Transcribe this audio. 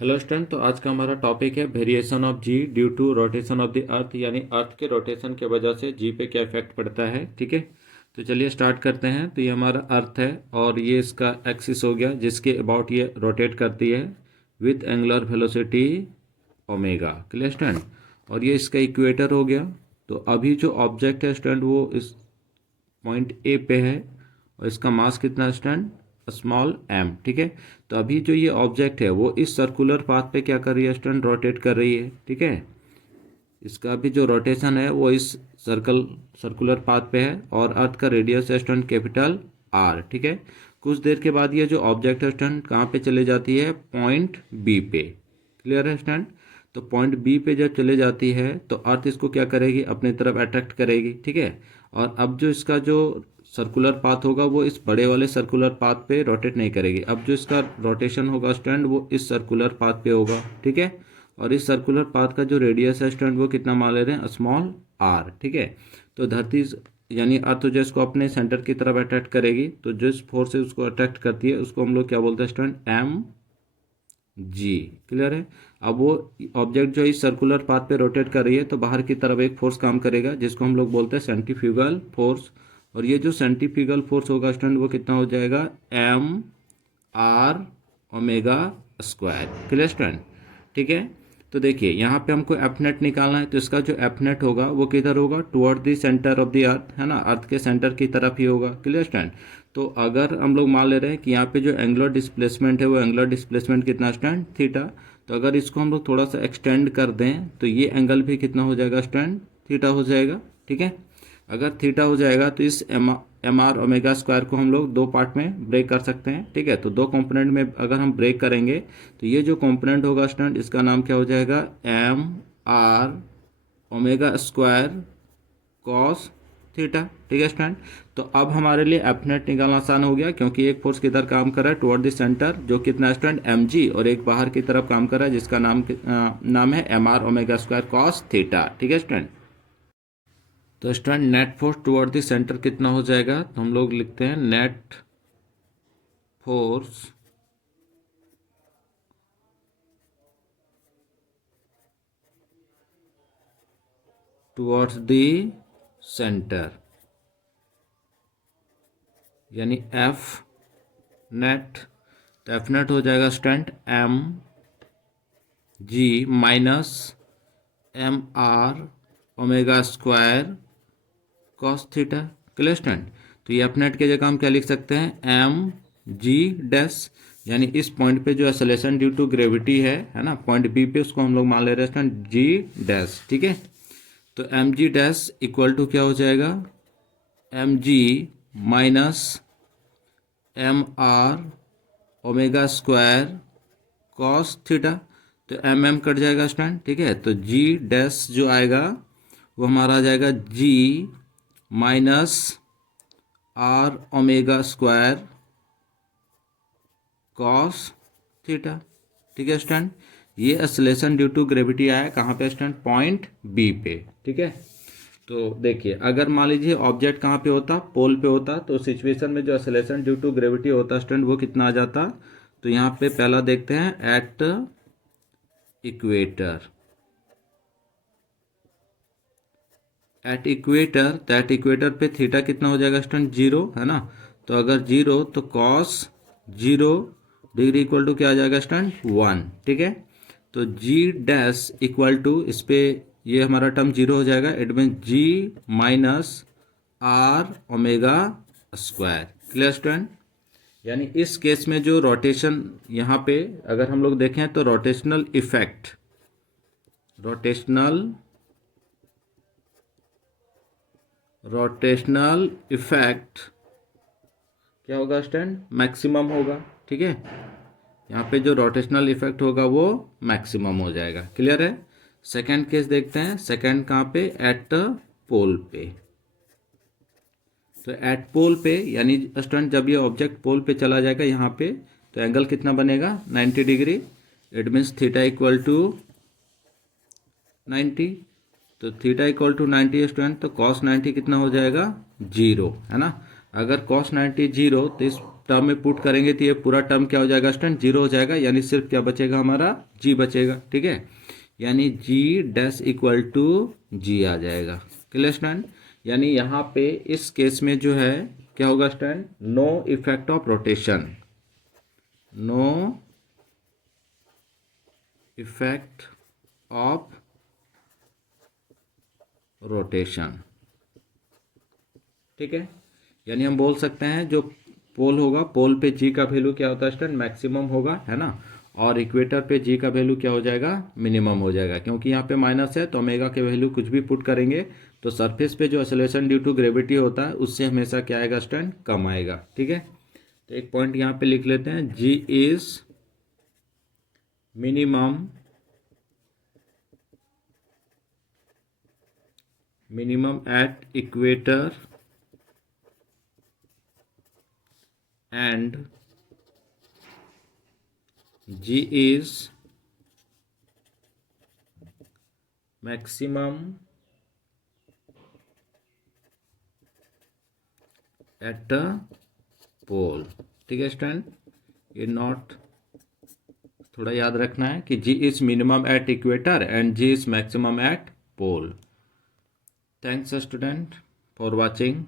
Hello student, तो आज का हमारा टॉपिक है variation of g due to rotation of the earth, यानी अर्थ के रोटेशन के वजह से जी पे क्या इफेक्ट पड़ता है। ठीक है, तो चलिए स्टार्ट करते हैं। तो ये हमारा अर्थ है और ये इसका एक्सिस हो गया जिसके अबाउट ये रोटेट करती है with angular velocity omega. Clear student. और ये इसका इक्वेटर हो गया। तो अभी जो ऑब्जेक्ट है स्टूडेंट वो इस पॉइंट ए पे है और इसका मास कितना स्टूडेंट, स्मॉल एम। ठीक है, तो अभी जो ये ऑब्जेक्ट है वो इस सर्कुलर पाथ पे क्या कर रही है स्टूडेंट, रोटेट कर रही है। ठीक है, इसका भी जो रोटेशन है वो इस सर्कुलर पाथ पे है और अर्थ का रेडियस है स्टूडेंट कैपिटल आर। ठीक है, कुछ देर के बाद ये जो ऑब्जेक्ट है स्टूडेंट कहाँ पे चले जाती है, पॉइंट बी पे। क्लियर है स्टूडेंट। तो पॉइंट बी पे जब चले जाती है तो अर्थ इसको क्या करेगी, अपनी तरफ अट्रैक्ट करेगी। ठीक है, और अब जो इसका जो सर्कुलर पाथ होगा वो इस बड़े वाले सर्कुलर पाथ पे रोटेट नहीं करेगी। अब जो इसका रोटेशन होगा स्टूडेंट वो इस सर्कुलर पाथ पे होगा। ठीक है, और इस सर्कुलर पाथ का जो रेडियस है स्टूडेंट वो कितना मान ले रहे हैं, स्मॉल आर। ठीक है, तो धरती यानी अर्थ जो इसको अपने सेंटर की तरफ अट्रैक्ट करेगी तो जिस फोर्स से उसको अट्रैक्ट करती है उसको हम लोग क्या बोलते हैं स्टूडेंट, एम जी। क्लियर है। अब वो ऑब्जेक्ट जो इस सर्कुलर पाथ पे रोटेट कर रही है तो बाहर की तरफ एक फोर्स काम करेगा जिसको हम लोग बोलते हैं सेंट्रीफ्यूगल फोर्स। और ये जो सेंट्रीफ्यूगल फोर्स होगा स्टूडेंट वो कितना हो जाएगा, m r omega square. Clear student. ठीक है, तो देखिए यहाँ पे हमको एफ नेट निकालना है तो इसका जो एफ नेट होगा वो किधर होगा, toward the centre of the अर्थ, है ना, अर्थ के सेंटर की तरफ ही होगा। Clear stand. तो अगर हम लोग मान ले रहे हैं कि यहाँ पे जो एंगुलर डिस्प्लेसमेंट है वो एंगुलर डिस्प्लेसमेंट कितना स्टैंड, थीटा। तो अगर इसको हम लोग थोड़ा सा एक्सटेंड कर दें तो ये एंगल भी कितना हो जाएगा स्टैंड, थीटा हो जाएगा। ठीक है, अगर थीटा हो जाएगा तो इस एम आर ओमेगा स्क्वायर को हम लोग दो पार्ट में ब्रेक कर सकते हैं। ठीक है, तो दो कंपोनेंट में अगर हम ब्रेक करेंगे तो ये जो कंपोनेंट होगा स्टूडेंट इसका नाम क्या हो जाएगा, m r omega square cos theta. ठीक है स्टूडेंट। तो अब हमारे लिए एफ नेट निकालना आसान हो गया क्योंकि एक फोर्स किधर काम कर रहा है, टुवर्ड द सेंटर, जो कितना स्टूडेंट, एम जी, और एक बाहर की तरफ काम कर रहा है जिसका नाम है m r omega square cos theta. ठीक है स्टूडेंट। तो student net force toward the center कितना हो जाएगा, तो हम लोग लिखते हैं net force towards the center, यानी एफ नेट। तो एफ नेट हो जाएगा student m g minus m r omega square cos theta. Clear student. तो ये एफ नेट के जगह हम क्या लिख सकते हैं, एम जी डैश, यानी इस पॉइंट पे जो एक्सेलरेशन ड्यू टू ग्रेविटी है ना, पॉइंट बी पे, उसको हम लोग मान ले रहे हैं स्टूडेंट जी डैश। ठीक है, तो m g dash equal to क्या हो जाएगा, m g minus m r omega square cos theta. तो एम एम कट जाएगा स्टूडेंट। ठीक है, तो जी डैश जो आएगा वो हमारा आ जाएगा G minus are omega square cos theta. ठीक है स्टूडेंट, ये एक्सेलरेशन ड्यू टू ग्रेविटी आया कहाँ पे स्टूडेंट, पॉइंट बी पे। ठीक है, तो देखिए अगर मान लीजिए ऑब्जेक्ट कहाँ पे होता, पोल पे होता, तो सिचुएशन में जो एक्सेलरेशन ड्यू टू ग्रेविटी होता स्टूडेंट वो कितना आ जाता। तो यहाँ पे पहला देखते हैं एट इक्वेटर। एट इक्वेटर, तो एट इक्वेटर पे थीटा कितना हो जाएगा स्टूडेंट, जीरो, है ना। तो अगर जीरो तो cos zero degree equal to क्या आ जाएगा स्टूडेंट, वन। ठीक है, तो जी डैश इक्वल टू, इस पे ये हमारा टर्म जीरो हो जाएगा, it mean g minus are omega square. Clear student. यानी इस केस में जो रोटेशन यहाँ पे अगर हम लोग देखें तो रोटेशनल इफेक्ट, रोटेशनल इफेक्ट क्या होगा स्टूडेंट, मैक्सिमम होगा। ठीक है, यहाँ पे जो रोटेशनल इफेक्ट होगा वो मैक्सिमम हो जाएगा। क्लियर है। सेकंड केस देखते हैं, सेकंड कहाँ पे, एट पोल पे। तो एट पोल पे यानी स्टूडेंट जब ये ऑब्जेक्ट पोल पे चला जाएगा यहाँ पे तो एंगल कितना बनेगा, 90 degree. It means theta equal to 90। तो थीटा इक्वल टू 90 स्टूडेंट, तो कॉस 90 कितना हो जाएगा, जीरो, है ना। अगर कॉस 90 जीरो तो इस टर्म में पुट करेंगे तो ये पूरा टर्म क्या हो जाएगा स्टूडेंट, जीरो हो जाएगा, यानी सिर्फ क्या बचेगा हमारा, जी बचेगा, ठीक है, यानी जी डैश इक्वल टू जी आ जाएगा। क्लियर स्टूडेंट, यानी यहाँ पे इस केस में जो है क्या होगा student, no effect of rotation, no effect of rotation, ठीक है, यानी हम बोल सकते हैं जो पोल होगा, पोल पे जी का वैल्यू क्या होता है स्टूडेंट, मैक्सिमम होगा, है ना, और इक्वेटर पे जी का वैल्यू क्या हो जाएगा, मिनिमम हो जाएगा, क्योंकि यहाँ पे माइनस है तो ओमेगा के वैल्यू कुछ भी पुट करेंगे तो सरफेस पे जो एक्सेलरेशन ड्यू टू ग्रेविटी होता है उससे हमेशा क्या आएगा स्टूडेंट, कम आएगा, ठीक है। तो एक पॉइंट यहाँ पे लिख लेते हैं, G is minimum at equator and G is maximum at the pole, ठीक है स्टूडेंट, ये नॉट थोड़ा याद रखना है कि G is minimum at equator and G is maximum at pole। Thanks student for watching.